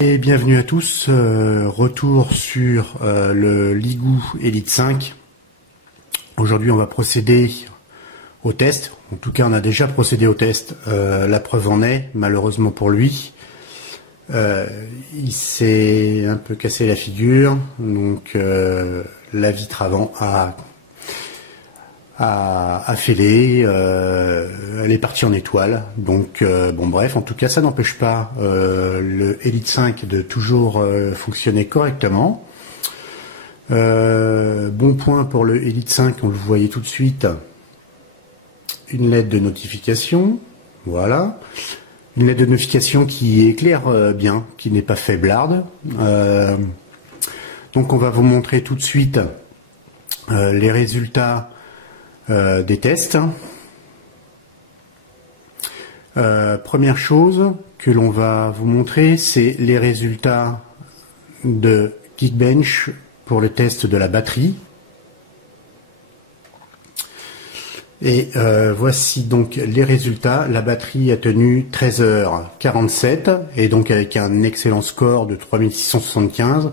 Et bienvenue à tous, retour sur le Ligou Elite 5. Aujourd'hui on va procéder au test, en tout cas on a déjà procédé au test, la preuve en est, malheureusement pour lui. Il s'est un peu cassé la figure, donc la vitre avant a fêlé, elle est partie en étoile, donc bon bref, en tout cas ça n'empêche pas le Elite 5 de toujours fonctionner correctement. Bon point pour le Elite 5, on le voyait tout de suite, une lettre de notification, voilà, une lettre de notification qui éclaire bien, qui n'est pas faiblarde. Donc on va vous montrer tout de suite les résultats des tests. Première chose que l'on va vous montrer, c'est les résultats de Geekbench pour le test de la batterie. Et voici donc les résultats. La batterie a tenu 13h47 et donc avec un excellent score de 3675.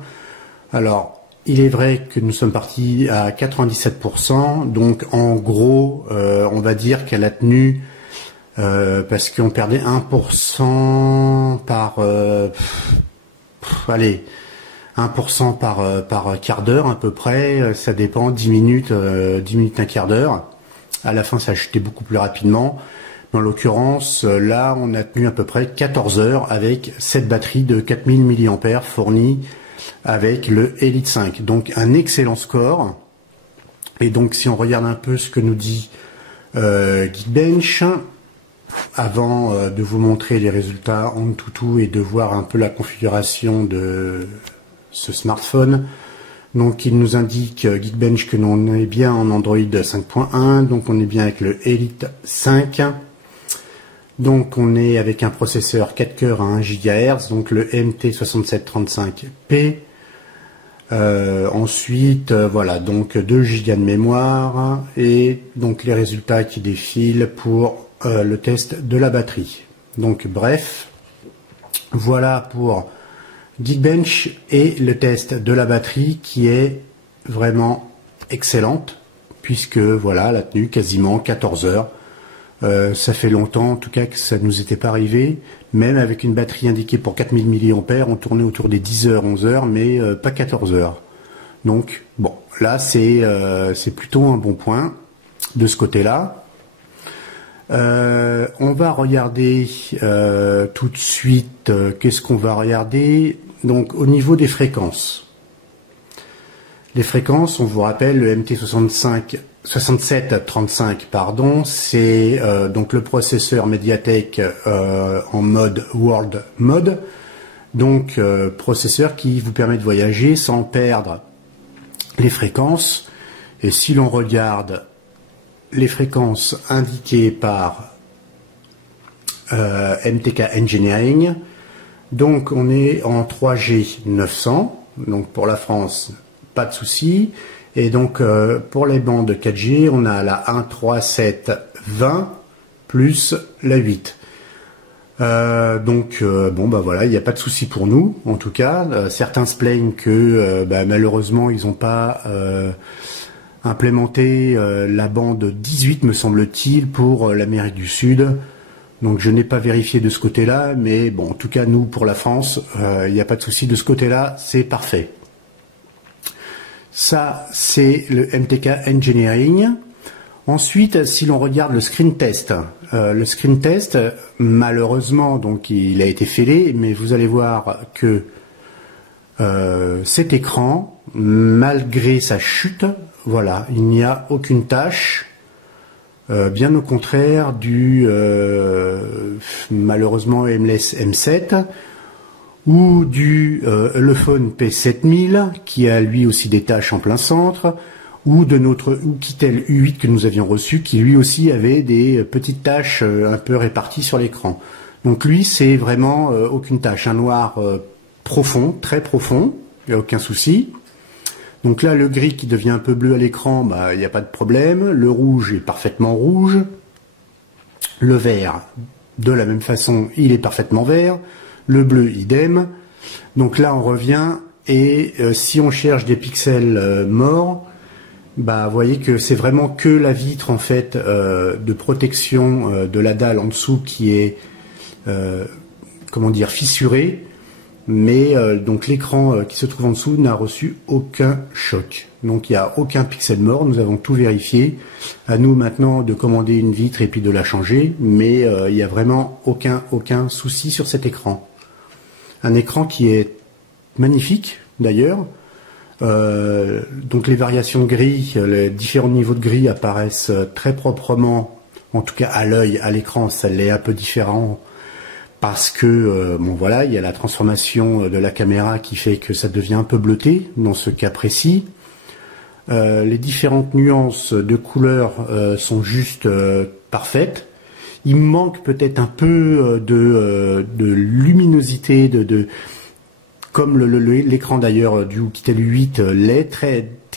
Alors, il est vrai que nous sommes partis à 97%, donc en gros, on va dire qu'elle a tenu, parce qu'on perdait 1% par, allez, 1% par quart d'heure à peu près, ça dépend, 10 minutes, un quart d'heure. À la fin, ça a chuté beaucoup plus rapidement. En l'occurrence, là, on a tenu à peu près 14 heures avec cette batterie de 4000 mAh fournie avec le Elite 5. Donc un excellent score. Et donc si on regarde un peu ce que nous dit Geekbench, avant de vous montrer les résultats en tout et de voir un peu la configuration de ce smartphone, donc il nous indique Geekbench que l'on est bien en Android 5.1, donc on est bien avec le Elite 5. Donc on est avec un processeur 4 cœurs à 1 GHz, donc le MT6735P. Ensuite, voilà, donc 2 Go de mémoire et donc les résultats qui défilent pour le test de la batterie. Donc bref, voilà pour Geekbench et le test de la batterie qui est vraiment excellente puisque voilà, elle a tenu quasiment 14 heures. Ça fait longtemps en tout cas que ça ne nous était pas arrivé. Même avec une batterie indiquée pour 4000 mAh, on tournait autour des 10 heures, 11 heures, mais pas 14 heures. Donc, bon, là, c'est plutôt un bon point de ce côté-là. On va regarder tout de suite, qu'est-ce qu'on va regarder? Donc, au niveau des fréquences. Les fréquences, on vous rappelle, le MT6735, pardon, c'est donc le processeur Mediatek en mode World Mode, donc processeur qui vous permet de voyager sans perdre les fréquences. Et si l'on regarde les fréquences indiquées par MTK Engineering, donc on est en 3G 900, donc pour la France, pas de souci. Et donc pour les bandes 4G, on a la 13720 plus la 8. Bon bah voilà, il n'y a pas de souci pour nous, en tout cas. Certains se plaignent que malheureusement ils n'ont pas implémenté la bande 18, me semble-t-il, pour l'Amérique du Sud. Donc je n'ai pas vérifié de ce côté-là, mais bon, en tout cas nous pour la France, il n'y a pas de souci de ce côté-là, c'est parfait. Ça, c'est le MTK Engineering. Ensuite, si l'on regarde le screen test, malheureusement, donc il a été fêlé, mais vous allez voir que cet écran, malgré sa chute, voilà, il n'y a aucune tâche, bien au contraire du malheureusement MLS M7, ou du Elephone P7000 qui a lui aussi des tâches en plein centre, ou de notre Oukitel U8 que nous avions reçu qui lui aussi avait des petites tâches un peu réparties sur l'écran. Donc lui c'est vraiment aucune tâche, un noir profond, très profond, il n'y a aucun souci. Donc là le gris qui devient un peu bleu à l'écran, il n'y a pas de problème, le rouge est parfaitement rouge, le vert de la même façon il est parfaitement vert, le bleu idem, Donc là, on revient et si on cherche des pixels morts, bah, vous voyez que c'est vraiment que la vitre en fait de protection de la dalle en dessous qui est comment dire fissurée, mais donc l'écran qui se trouve en dessous n'a reçu aucun choc. Donc il n'y a aucun pixel mort, nous avons tout vérifié. À nous maintenant de commander une vitre et puis de la changer, mais il n'y a vraiment aucun souci sur cet écran. Un écran qui est magnifique d'ailleurs. Donc les variations gris, les différents niveaux de gris apparaissent très proprement, en tout cas à l'œil, à l'écran, ça l'est un peu différent parce que bon voilà, il y a la transformation de la caméra qui fait que ça devient un peu bleuté dans ce cas précis. Les différentes nuances de couleurs sont juste parfaites. Il manque peut-être un peu de luminosité, comme l'écran d'ailleurs du Oukitel 8 l'est,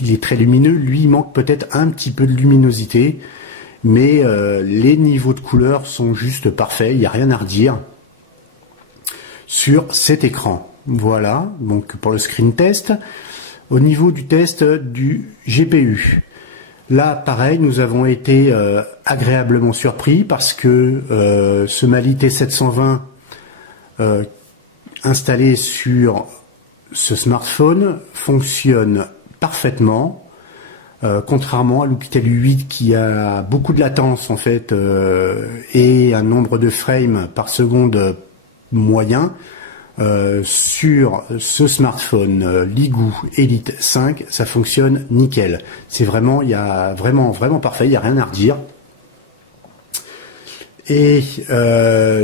il est très lumineux. Lui, il manque peut-être un petit peu de luminosité, mais les niveaux de couleurs sont juste parfaits. Il n'y a rien à redire sur cet écran. Voilà, donc pour le screen test. Au niveau du test du GPU, là pareil, nous avons été agréablement surpris parce que ce Mali T720 installé sur ce smartphone fonctionne parfaitement, contrairement à l'Oukitel 8 qui a beaucoup de latence en fait et un nombre de frames par seconde moyen. Sur ce smartphone Ligoo Elite 5, ça fonctionne nickel. C'est vraiment, il y a vraiment parfait, il n'y a rien à redire. Et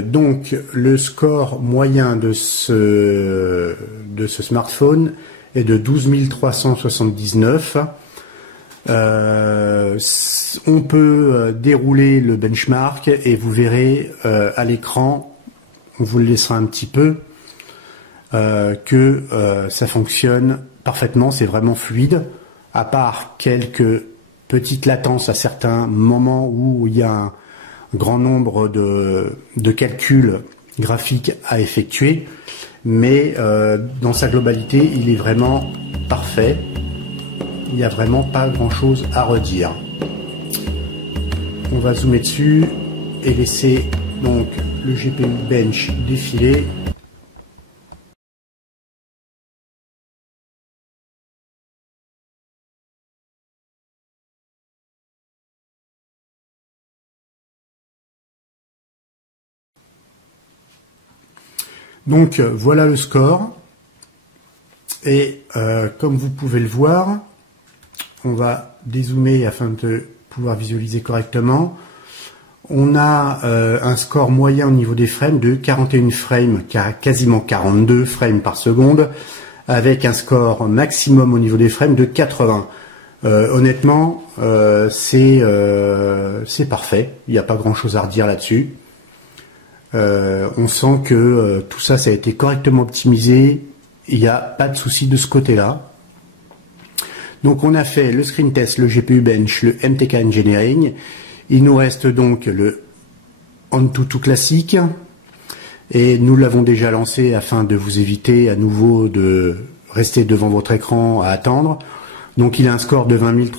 donc le score moyen de ce smartphone est de 12 379. On peut dérouler le benchmark et vous verrez à l'écran, on vous le laissera un petit peu, que ça fonctionne parfaitement, c'est vraiment fluide, à part quelques petites latences à certains moments où il y a un grand nombre de calculs graphiques à effectuer, mais dans sa globalité, il est vraiment parfait. Il n'y a vraiment pas grand-chose à redire. On va zoomer dessus et laisser donc le GPU Bench défiler. Donc voilà le score et comme vous pouvez le voir, on va dézoomer afin de pouvoir visualiser correctement. On a un score moyen au niveau des frames de 41 frames, quasiment 42 frames par seconde, avec un score maximum au niveau des frames de 80. Honnêtement, c'est parfait, il n'y a pas grand chose à redire là-dessus. On sent que tout ça, ça a été correctement optimisé. Il n'y a pas de souci de ce côté-là. Donc on a fait le screen test, le GPU Bench, le MTK Engineering. Il nous reste donc le AnTuTu classique. Et nous l'avons déjà lancé afin de vous éviter à nouveau de rester devant votre écran à attendre. Donc il a un score de 20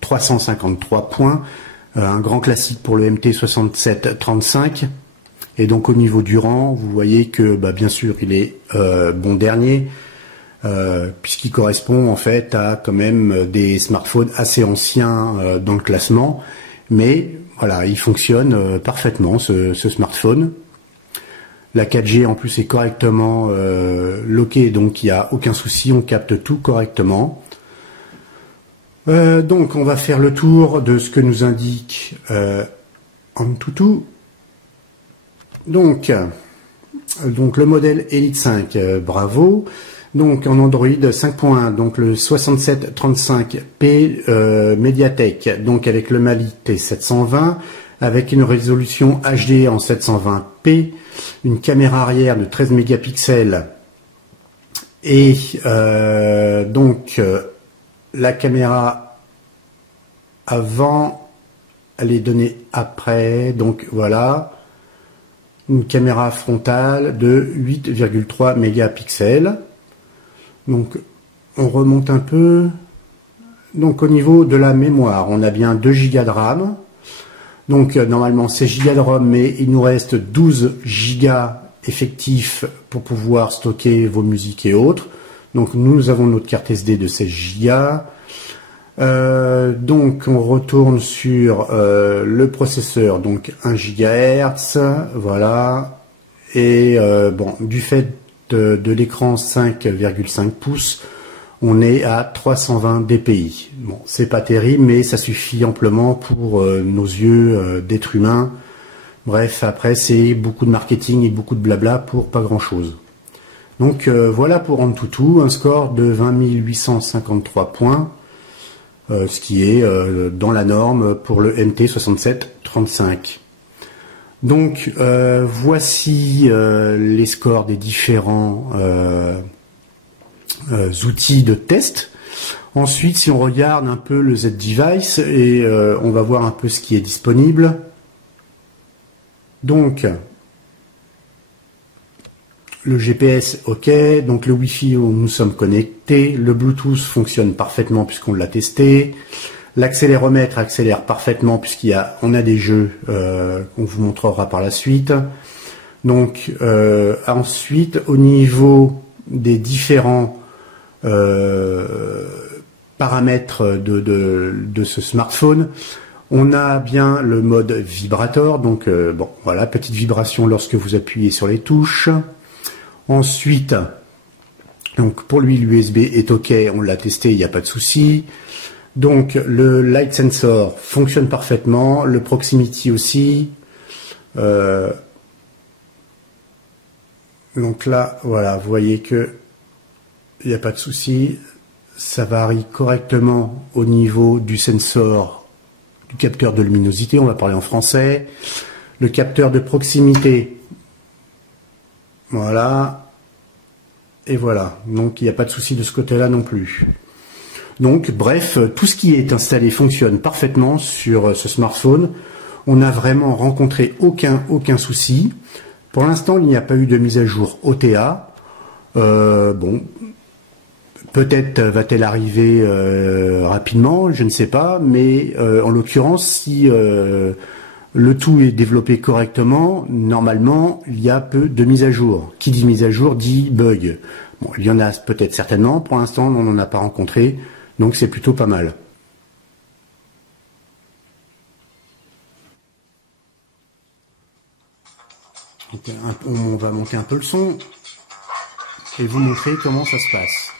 353 points. Un grand classique pour le MT6735. Et donc au niveau du rang, vous voyez que bien sûr il est bon dernier, puisqu'il correspond en fait à quand même des smartphones assez anciens dans le classement. Mais voilà, il fonctionne parfaitement ce smartphone. La 4G en plus est correctement lockée, donc il n'y a aucun souci, on capte tout correctement. Donc on va faire le tour de ce que nous indique AnTuTu. Donc le modèle Elite 5, bravo. Donc en Android 5.1, donc le 6735P Mediatek, donc avec le Mali T720, avec une résolution HD en 720p, une caméra arrière de 13 mégapixels et donc la caméra avant, elle est donnée après, donc voilà. une caméra frontale de 8,3 mégapixels. Donc on remonte un peu. Donc au niveau de la mémoire, on a bien 2 Go de RAM. Donc normalement 16 Go de ROM, mais il nous reste 12 Go effectifs pour pouvoir stocker vos musiques et autres. Donc nous avons notre carte SD de 16 Go. Donc on retourne sur le processeur, donc 1 GHz, voilà. Et bon, du fait de l'écran 5,5 pouces, on est à 320 dpi. Bon, c'est pas terrible, mais ça suffit amplement pour nos yeux d'être humain. Bref, après c'est beaucoup de marketing et beaucoup de blabla pour pas grand chose. Donc voilà pour Antutu, un score de 20 853 points. Ce qui est dans la norme pour le MT6735. Donc voici les scores des différents outils de test. Ensuite, si on regarde un peu le Z-Device, et on va voir un peu ce qui est disponible. Donc, le GPS, ok, donc le Wi-Fi où nous sommes connectés, le Bluetooth fonctionne parfaitement puisqu'on l'a testé, l'accéléromètre accélère parfaitement puisqu'on a des jeux qu'on vous montrera par la suite. Donc ensuite, au niveau des différents paramètres de ce smartphone, on a bien le mode vibrator, donc bon voilà, petite vibration lorsque vous appuyez sur les touches. Ensuite, donc pour lui l'USB est ok, on l'a testé, il n'y a pas de souci. Donc le light sensor fonctionne parfaitement, le proximity aussi. Donc là, voilà, vous voyez que il n'y a pas de souci. Ça varie correctement au niveau du sensor, du capteur de luminosité, on va parler en français. Le capteur de proximité, voilà. Et voilà. Donc il n'y a pas de souci de ce côté-là non plus. Donc bref, tout ce qui est installé fonctionne parfaitement sur ce smartphone. On n'a vraiment rencontré aucun souci. Pour l'instant, il n'y a pas eu de mise à jour OTA. Bon, peut-être va-t-elle arriver rapidement, je ne sais pas. Mais en l'occurrence, si le tout est développé correctement, normalement, il y a peu de mise à jour. Qui dit mise à jour dit bug. Bon, il y en a peut-être certainement. Pour l'instant, on n'en a pas rencontré. Donc c'est plutôt pas mal. Donc, on va monter un peu le son et vous montrer comment ça se passe.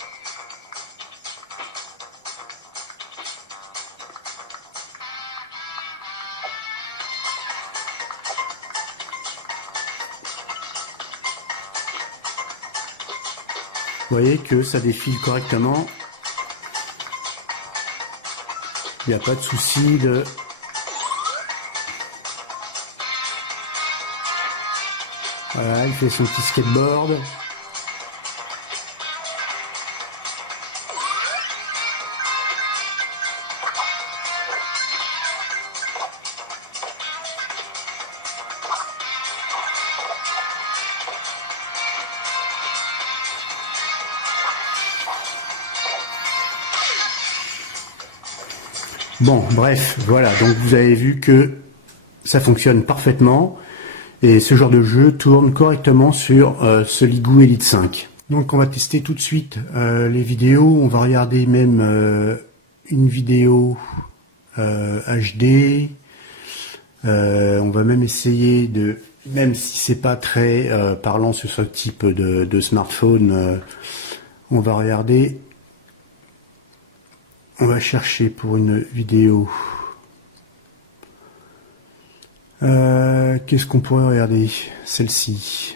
Vous voyez que ça défile correctement. Il n'y a pas de souci de... Voilà, il fait son petit skateboard. Bon, bref, voilà, donc vous avez vu que ça fonctionne parfaitement et ce genre de jeu tourne correctement sur ce Ligoo Elite 5. Donc on va tester tout de suite les vidéos, on va regarder même une vidéo HD, on va même essayer de, même si c'est pas très parlant sur ce type de smartphone, on va regarder. On va chercher pour une vidéo. Qu'est-ce qu'on pourrait regarder? Celle-ci.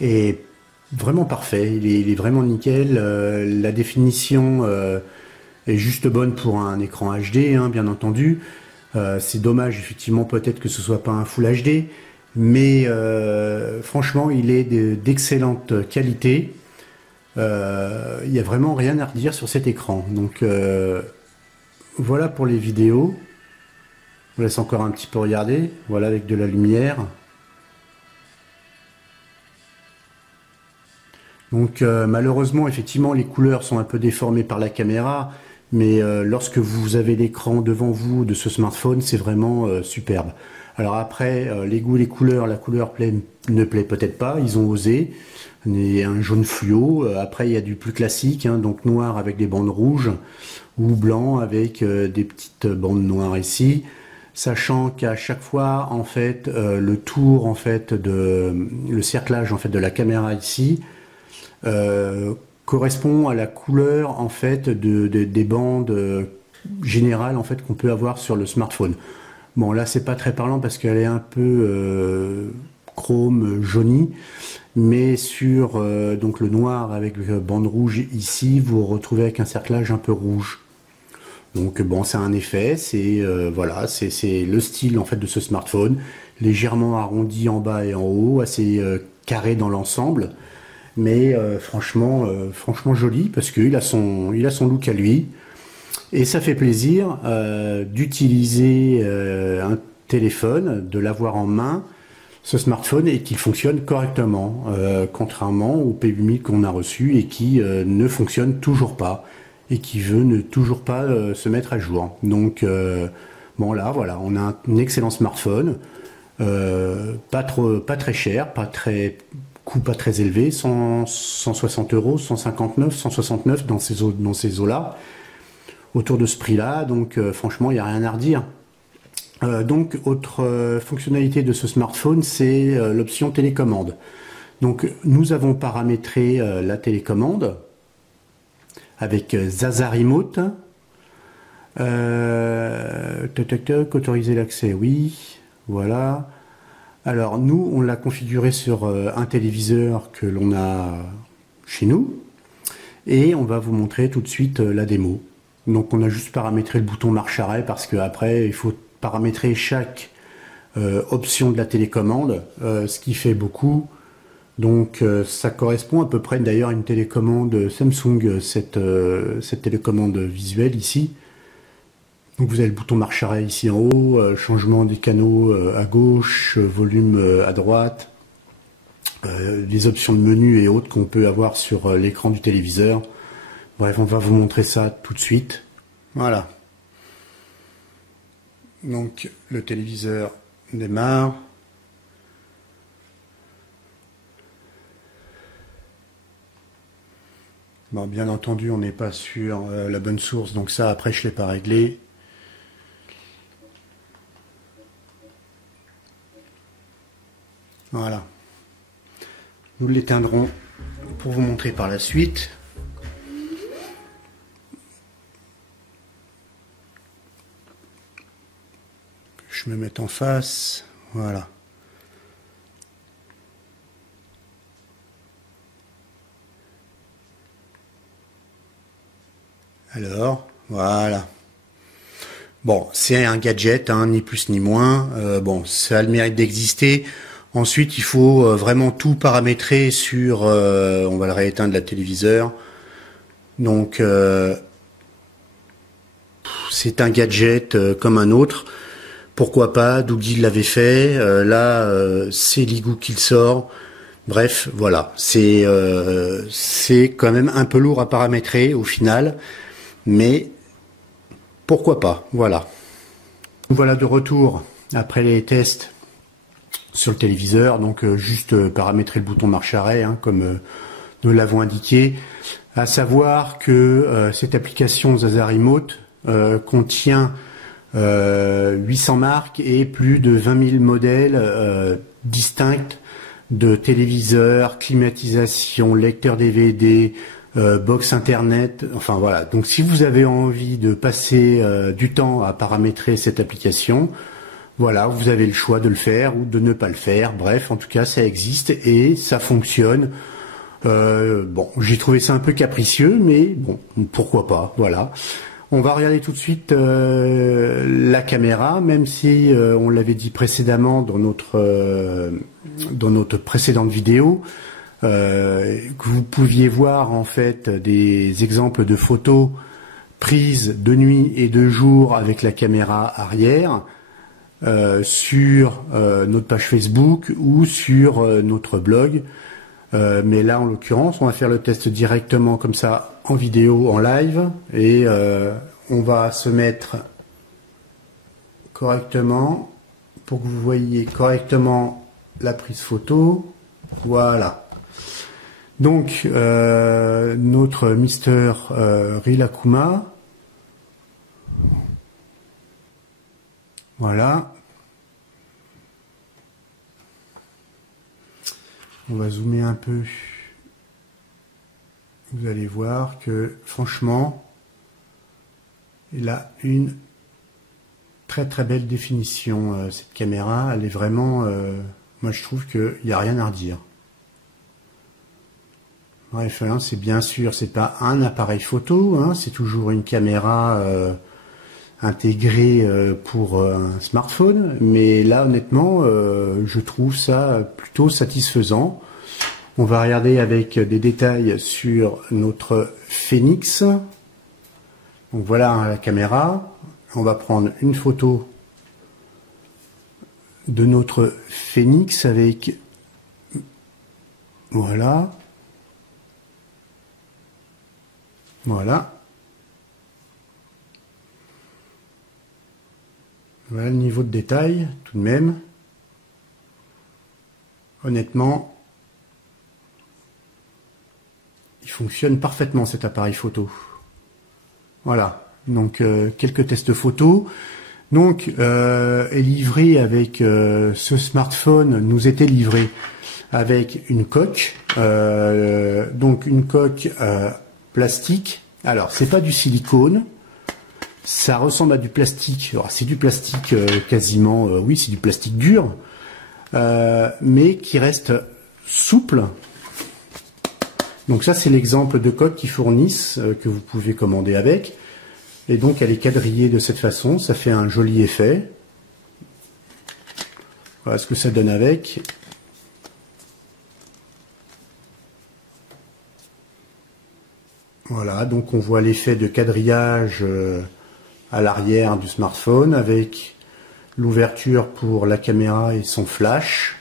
est vraiment parfait, il est vraiment nickel. La définition est juste bonne pour un écran HD, hein, bien entendu. C'est dommage effectivement peut-être que ce soit pas un Full HD, mais franchement il est d'excellente qualité. Il n'y a vraiment rien à redire sur cet écran. Donc voilà pour les vidéos. Je vous laisse encore un petit peu regarder. Voilà avec de la lumière. Donc malheureusement, effectivement, les couleurs sont un peu déformées par la caméra, mais lorsque vous avez l'écran devant vous de ce smartphone, c'est vraiment superbe. Alors après, les goûts, les couleurs, la couleur ne plaît peut-être pas, ils ont osé. Un jaune fluo, après il y a du plus classique, hein, donc noir avec des bandes rouges, ou blanc avec des petites bandes noires ici. Sachant qu'à chaque fois, en fait, le tour, en fait, le cerclage, en fait, de la caméra ici, correspond à la couleur en fait des bandes générales en fait qu'on peut avoir sur le smartphone. Bon là c'est pas très parlant parce qu'elle est un peu chrome jaunie, mais sur donc le noir avec bande rouge ici vous vous retrouvez avec un cerclage un peu rouge. Donc bon c'est un effet, c'est voilà, c'est le style en fait de ce smartphone, légèrement arrondi en bas et en haut, assez carré dans l'ensemble. Mais franchement joli parce qu'il a son look à lui et ça fait plaisir d'utiliser un téléphone, de l'avoir en main, ce smartphone, et qu'il fonctionne correctement, contrairement au P8000 qu'on a reçu et qui ne fonctionne toujours pas et qui veut ne toujours pas se mettre à jour. Donc bon là voilà, on a un excellent smartphone, pas très cher, coût pas très élevé, 160 €, 159, 169 dans ces eaux-là, autour de ce prix-là, donc franchement, il n'y a rien à redire. Donc, autre fonctionnalité de ce smartphone, c'est l'option télécommande. Donc, nous avons paramétré la télécommande avec Zaza Remote. Autoriser l'accès, oui, voilà. Alors nous, on l'a configuré sur un téléviseur que l'on a chez nous et on va vous montrer tout de suite la démo. Donc on a juste paramétré le bouton marche-arrêt parce qu'après il faut paramétrer chaque option de la télécommande, ce qui fait beaucoup. Donc ça correspond à peu près d'ailleurs à une télécommande Samsung, cette télécommande visuelle ici. Donc vous avez le bouton marche-arrêt ici en haut, changement des canaux à gauche, volume à droite, les options de menu et autres qu'on peut avoir sur l'écran du téléviseur. Bref, on va vous montrer ça tout de suite. Voilà. Donc le téléviseur démarre. Bon, bien entendu, on n'est pas sur la bonne source, donc ça après je ne l'ai pas réglé. Voilà. Nous l'éteindrons pour vous montrer par la suite. Je me mets en face. Voilà. Alors, voilà. Bon, c'est un gadget, hein, ni plus ni moins. Bon, ça a le mérite d'exister. Ensuite, il faut vraiment tout paramétrer sur... on va le rééteindre la téléviseur. Donc, c'est un gadget comme un autre. Pourquoi pas, Dougie l'avait fait. Là, c'est Ligou qui le sort. Bref, voilà. C'est quand même un peu lourd à paramétrer au final. Mais pourquoi pas, voilà. Voilà de retour après les tests sur le téléviseur, donc juste paramétrer le bouton marche-arrêt, hein, comme nous l'avons indiqué. À savoir que cette application Zaza Remote contient 800 marques et plus de 20 000 modèles distincts de téléviseurs, climatisation, lecteur DVD, box internet, enfin voilà. Donc si vous avez envie de passer du temps à paramétrer cette application, Voilà, vous avez le choix de le faire ou de ne pas le faire. Bref, en tout cas, ça existe et ça fonctionne. Bon, j'ai trouvé ça un peu capricieux, mais bon, pourquoi pas, voilà. On va regarder tout de suite la caméra, même si on l'avait dit précédemment dans notre précédente vidéo, que vous pouviez voir en fait des exemples de photos prises de nuit et de jour avec la caméra arrière sur notre page Facebook ou sur notre blog. Mais là, en l'occurrence, on va faire le test directement comme ça en vidéo, en live, et on va se mettre correctement pour que vous voyez correctement la prise photo. Voilà. Donc, notre Mister Rilakkuma. Voilà. On va zoomer un peu. Vous allez voir que franchement, il a une très très belle définition. Cette caméra, elle est vraiment... moi je trouve qu'il n'y a rien à redire. Bref, hein, c'est bien sûr, c'est pas un appareil photo, hein, c'est toujours une caméra intégrée pour un smartphone, mais là honnêtement, je trouve ça plutôt satisfaisant. On va regarder avec des détails sur notre Phoenix. Donc voilà hein, la caméra. On va prendre une photo de notre Phoenix avec... Voilà. Voilà. Voilà le niveau de détail, tout de même. Honnêtement, il fonctionne parfaitement cet appareil photo. Voilà, donc quelques tests photos. Donc, est livré avec ce smartphone, nous était livré avec une coque. Donc une coque plastique. Alors, c'est pas du silicone. Ça ressemble à du plastique. C'est du plastique quasiment, oui, c'est du plastique dur, mais qui reste souple. Donc ça, c'est l'exemple de coque qu'ils fournissent, que vous pouvez commander avec. Et donc, elle est quadrillée de cette façon. Ça fait un joli effet. Voilà ce que ça donne avec. Voilà, donc on voit l'effet de quadrillage à l'arrière du smartphone avec l'ouverture pour la caméra et son flash.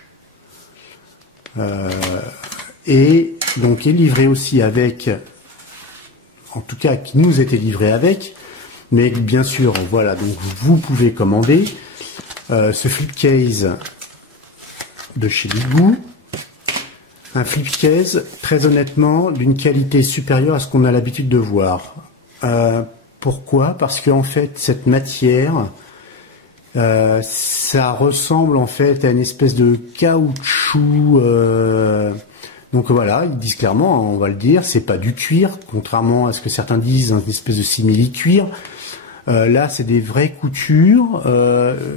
Et donc est livré aussi avec, en tout cas qui nous était livré avec, mais bien sûr, voilà, donc vous pouvez commander ce flip case de chez Ligou. Un flip case, très honnêtement, d'une qualité supérieure à ce qu'on a l'habitude de voir. Pourquoi? Parce qu'en fait, cette matière, ça ressemble en fait à une espèce de caoutchouc. Donc voilà, ils disent clairement, on va le dire, c'est pas du cuir, contrairement à ce que certains disent, une espèce de simili-cuir. Là, c'est des vraies coutures,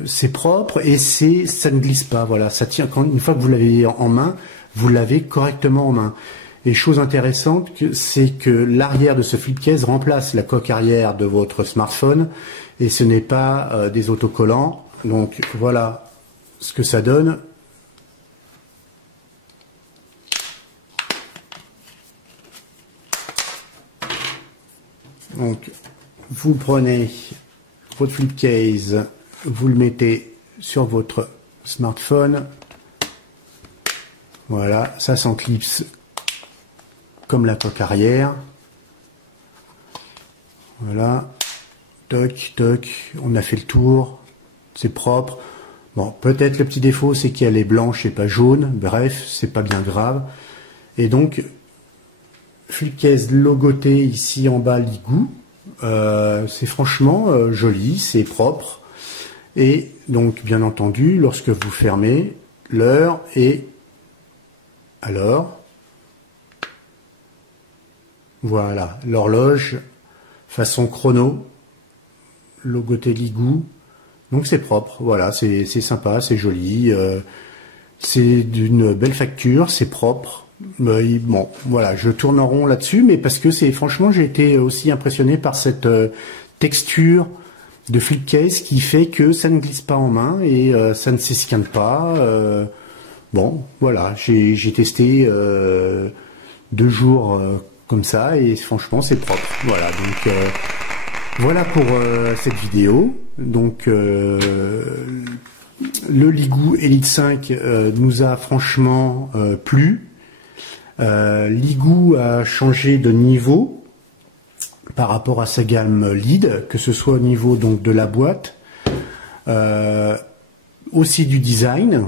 c'est propre et ça ne glisse pas. Voilà, ça tient une fois que vous l'avez en main. Vous l'avez correctement en main. Et chose intéressante, c'est que l'arrière de ce flip case remplace la coque arrière de votre smartphone et ce n'est pas des autocollants. Donc voilà ce que ça donne. Donc vous prenez votre flip case, vous le mettez sur votre smartphone. Voilà, ça s'enclipse comme la coque arrière. Voilà, toc, toc, on a fait le tour, c'est propre. Bon, peut-être le petit défaut, c'est qu'elle est blanche et pas jaune. Bref, c'est pas bien grave. Et donc, flip case logoté ici en bas, Ligou. C'est franchement joli, c'est propre. Et donc, bien entendu, lorsque vous fermez, l'heure est... Alors, voilà, l'horloge façon chrono, logoté Ligou, Donc c'est propre, voilà, c'est sympa, c'est joli, c'est d'une belle facture, c'est propre. Bon, voilà, je tourne en rond là-dessus, mais parce que franchement, j'ai été aussi impressionné par cette texture de flip case qui fait que ça ne glisse pas en main et ça ne s'esquinte pas. Bon, voilà, j'ai testé 2 jours comme ça et franchement c'est propre. Voilà, donc voilà pour cette vidéo. Donc le Leegoo Elite 5 nous a franchement plu. Leegoo a changé de niveau par rapport à sa gamme lead, que ce soit au niveau donc de la boîte, aussi du design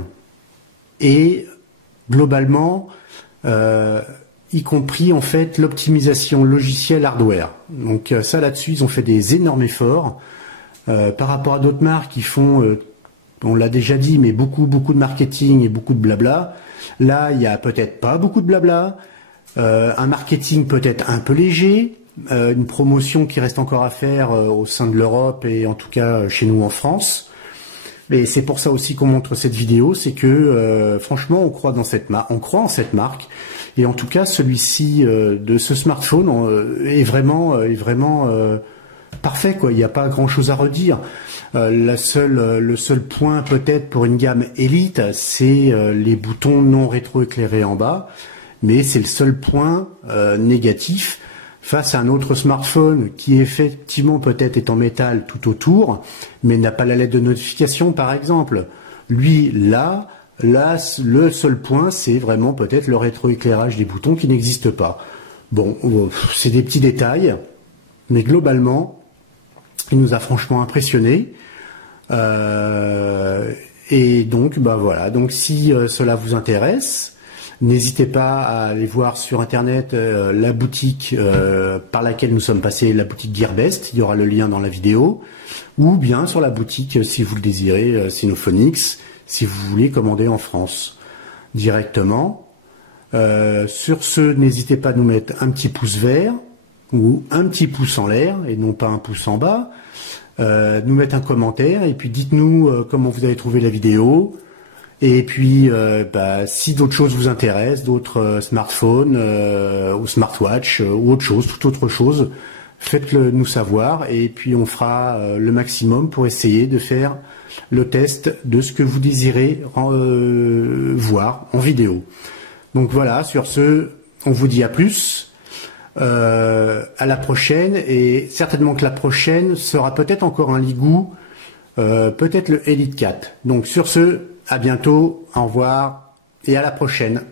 et globalement y compris en fait l'optimisation logicielle hardware. Donc ça là-dessus ils ont fait des énormes efforts par rapport à d'autres marques qui font, on l'a déjà dit, mais beaucoup de marketing et beaucoup de blabla. Là il y a peut-être pas beaucoup de blabla, un marketing peut-être un peu léger, une promotion qui reste encore à faire au sein de l'Europe et en tout cas chez nous en France. Et c'est pour ça aussi qu'on montre cette vidéo, c'est que franchement on croit dans cette marque, on croit en cette marque. Et en tout cas, celui-ci de ce smartphone est vraiment parfait, quoi. Il n'y a pas grand-chose à redire. Le seul point peut-être pour une gamme Elite, c'est les boutons non rétroéclairés en bas, mais c'est le seul point négatif face à un autre smartphone qui effectivement peut-être est en métal tout autour, mais n'a pas la lettre de notification, par exemple. Lui, là, le seul point, c'est vraiment peut-être le rétroéclairage des boutons qui n'existe pas. Bon, c'est des petits détails, mais globalement, il nous a franchement impressionnés. Et donc, bah voilà. Donc, si cela vous intéresse, n'hésitez pas à aller voir sur Internet la boutique par laquelle nous sommes passés, la boutique Gearbest. Il y aura le lien dans la vidéo, ou bien sur la boutique, si vous le désirez, Sinophonics, si vous voulez commander en France directement. Sur ce, n'hésitez pas à nous mettre un petit pouce vert ou un petit pouce en l'air et non pas un pouce en bas. Nous mettre un commentaire et puis dites-nous comment vous avez trouvé la vidéo. Et puis si d'autres choses vous intéressent, d'autres smartphones ou smartwatch ou autre chose, toute autre chose, faites-le nous savoir et puis on fera le maximum pour essayer de faire le test de ce que vous désirez voir en vidéo. Donc voilà, sur ce, on vous dit à plus, à la prochaine, et certainement que la prochaine sera peut-être encore un Leegoo, peut-être le Elite 4. Donc sur ce, à bientôt, au revoir et à la prochaine.